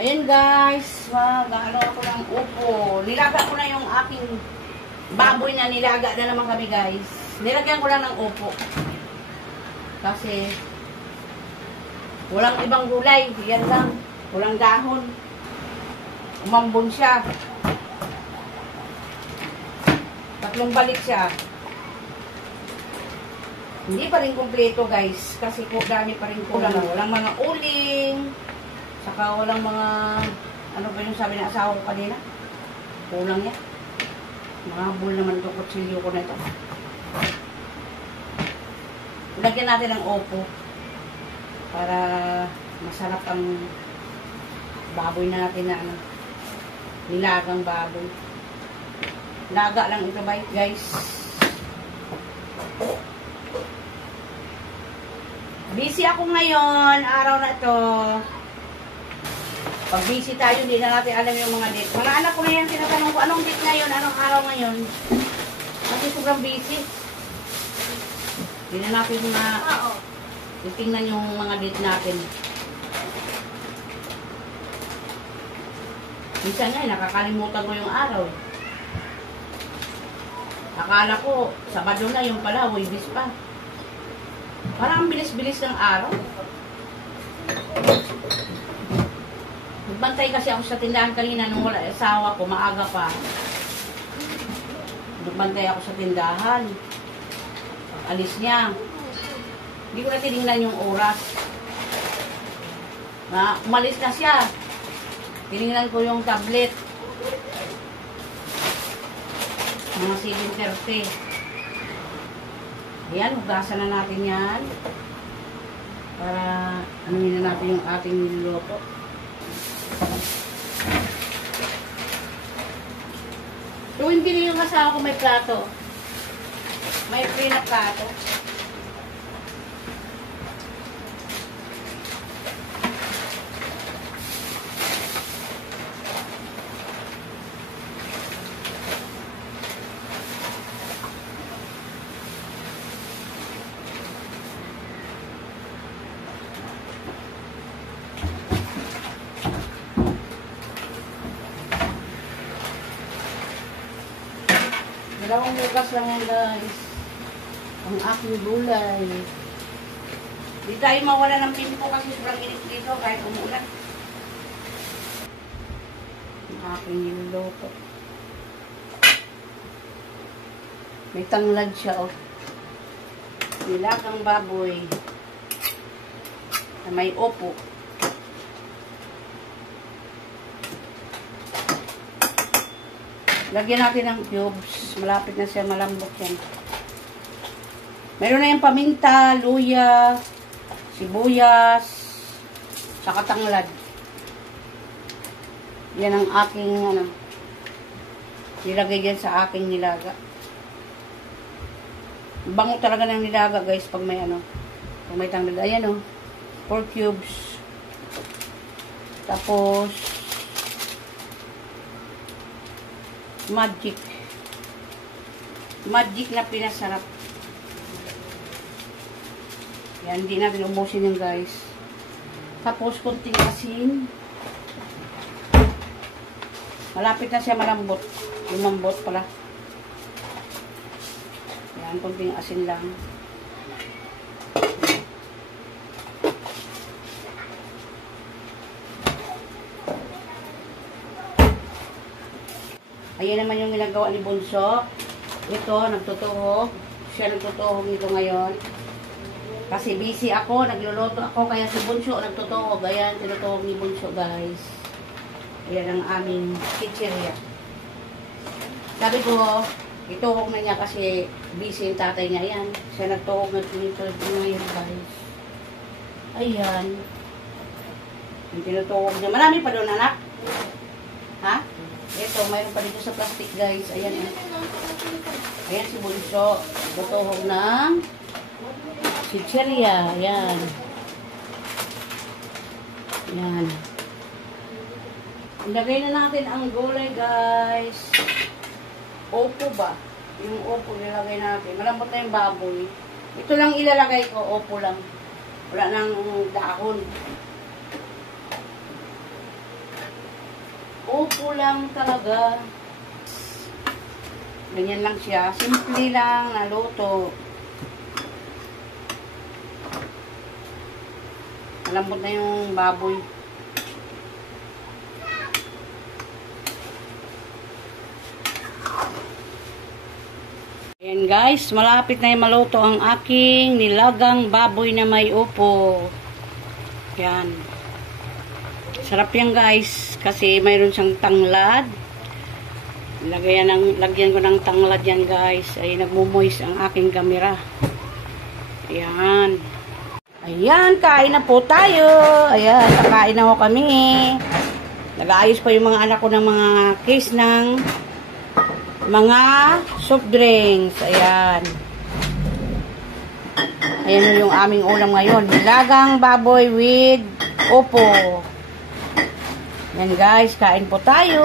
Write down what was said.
Ayan guys, mag-ano ako ng upo. Nilaga ko na yung aking baboy na nilaga na naman kami guys. Nilagyan ko lang ng upo. Kasi walang ibang gulay. Yan lang. Walang dahon. Umambon siya. Tatlong balik siya. Hindi pa rin kumpleto guys. Kasi dami pa rin kulang. Walang mga uling. Saka walang mga, ano ba yung sabi ng asawa ko kanina? Kulang niya. Mahabol naman itong kutsilyo ko na ito. Lagyan natin ng opo. Para masarap ang baboy natin na ano, nilagang baboy. Laga lang ito guys. Busy ako ngayon, araw na ito. Pag busy tayo, hindi na natin alam yung mga date. Mga anak ko na yan, tinatanong ko, anong date ngayon, anong araw ngayon? Kasi sobrang busy. Hindi na natin titingnan yung mga date natin. Minsan nga, nakakalimutan ko yung araw. Akala ko, Sabado na, yung pala, Huwebes pa. Parang ang bilis-bilis ng araw. Nagbantay kasi ako sa tindahan kanina nung wala asawa ko, maaga pa. Nagbantay ako sa tindahan. Pag alis niya, hindi ko na tinignan yung oras. Umalis na siya. Tinignan ko yung tablet. Mga 7:30. Ayan, hugasan na natin yan. Para anuhin na natin yung ating niluluto. Tuwing bili yung asawa ko may plato. May free na plato. Dalawang bukas lang yan guys. Ang aking gulay. Di tayo mawala ng pinto kasi sobrang init dito kahit umulan. Ang aking niluto. May tanglad siya oh. Nilagang baboy. Na may opo. Lagyan natin ng cubes. Malapit na siya, malambot yan. Meron na yung paminta, luya, sibuyas, saka tanglad. Yan ang aking, nilagay dyan sa aking nilaga. Bango talaga ng nilaga, guys, pag may pag may tanglad. Ayan, 4 cubes. Tapos, magic na pinasarap. Yan, hindi natin ubusin yan guys. Tapos konting asin. Malapit na siya malambot. Lumambot pala. Yan, konting asin lang. Ayan naman yung ginagawa ni Bunso. Ito, nagtutuhog. Siya nagtutuhog nito ngayon. Kasi busy ako, nagluluto ako. Kaya si Bunso nagtutuhog. Ayan, tinutuhog ni Bunso, guys. Ayan ang aming kitcheria. Sabi ko, ituhog na niya kasi busy yung tatay niya. Ayan, siya nagtuhog na tinutuhog ngayon, guys. Ayan. Yung tinutuhog niya. Marami pa doon, anak. Ha? Ito, mayroon pa dito sa plastic, guys. Ayan, ayan si Bunso. Tutuhog ng chicheria. Ayan. Ayan. Ilagay na natin ang gulay, guys. Opo ba? Yung opo nilagay natin. Malambot na yung baboy. Ito lang ilalagay ko. Opo lang. Wala nang dahon. Upo lang talaga. Ganyan lang siya. Simple lang na luto. Malambot na yung baboy. Ayan guys, malapit na yung maluto ang aking nilagang baboy na may upo. Yan. Sarap yan guys, kasi mayroon siyang tanglad. Lagyan ko ng tanglad yan guys. Ay nagmumoist ang aking kamera. Ayan. Ayan, kain na po tayo. Ayan, kakain na ho kami. Nag-aayos pa yung mga anak ko ng mga case ng mga soft drinks. Ayan. Ayan yung aming ulam ngayon. Nilagang baboy with upo. Ayan guys, kain po tayo.